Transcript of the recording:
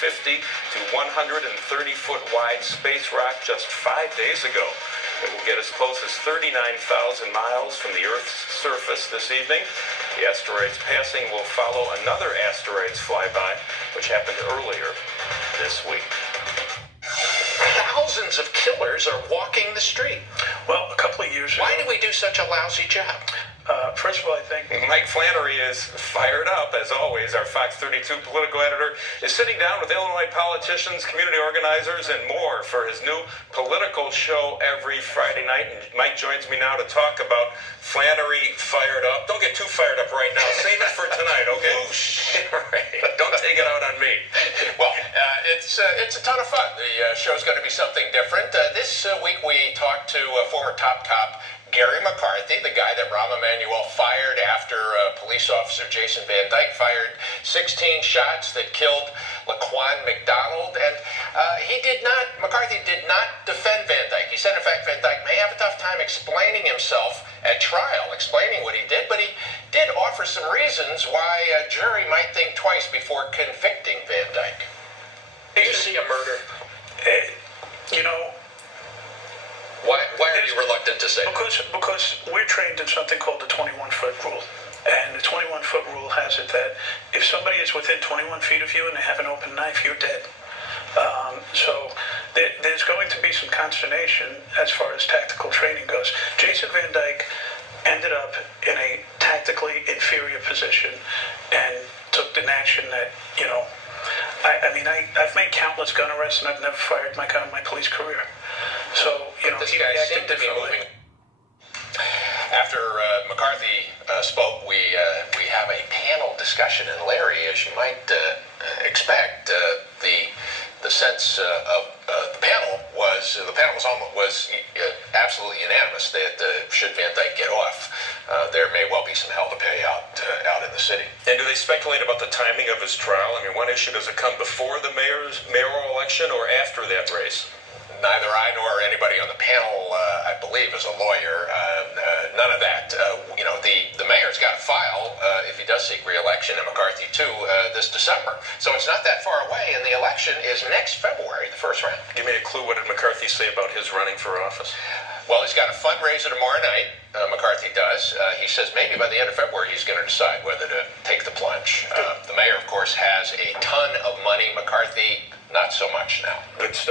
50 to 130-foot wide space rock just 5 days ago. It will get as close as 39,000 miles from the Earth's surface this evening. The asteroid's passing will follow another asteroid's flyby, which happened earlier this week. Thousands of killers are walking the street. Well, a couple of years ago. Why do we do such a lousy job? First of all, I think Mike Flannery is fired up, as always. Our Fox 32 political editor is sitting down with Illinois politicians, community organizers, and more for his new political show every Friday night. And Mike joins me now to talk about Flannery fired up. Don't get too fired up right now. Save it for tonight, okay? Don't take it out on me. Well, it's a ton of fun. The show's going to be something different. This week we talked to former top cop Gary McCarthy, the guy that Rahm Emanuel fired after police officer Jason Van Dyke fired 16 shots that killed Laquan McDonald. And McCarthy did not defend Van Dyke. He said, in fact, Van Dyke may have a tough time explaining himself at trial, explaining what he did, but he did offer some reasons why a jury might think twice before convicting Van Dyke. Do you see a murder? Why are you reluctant to say that? Because we're trained in something called the 21-foot rule. And the 21-foot rule has it that if somebody is within 21 feet of you and they have an open knife, you're dead. So there's going to be some consternation as far as tactical training goes. Jason Van Dyke ended up in a tactically inferior position and took an action that, I've made countless gun arrests and I've never fired my gun in my police career. So, this guy seemed to be moving. After McCarthy spoke, we have a panel discussion, and Larry, as you might expect, the sense of the panel was absolutely unanimous that should Van Dyke get off, there may well be some hell to pay out in the city. And do they speculate about the timing of his trial? I mean, one issue, does it come before the mayoral election or after that race? Neither I nor anybody on the panel, I believe, is a lawyer. None of that. The mayor's got to file if he does seek re-election, and McCarthy too, this December. So it's not that far away, and the election is next February, the first round. Give me a clue. What did McCarthy say about his running for office? Well, he's got a fundraiser tomorrow night. McCarthy does. He says maybe by the end of February he's going to decide whether to take the plunge. The mayor, of course, has a ton of money. McCarthy, not so much now. Good stuff.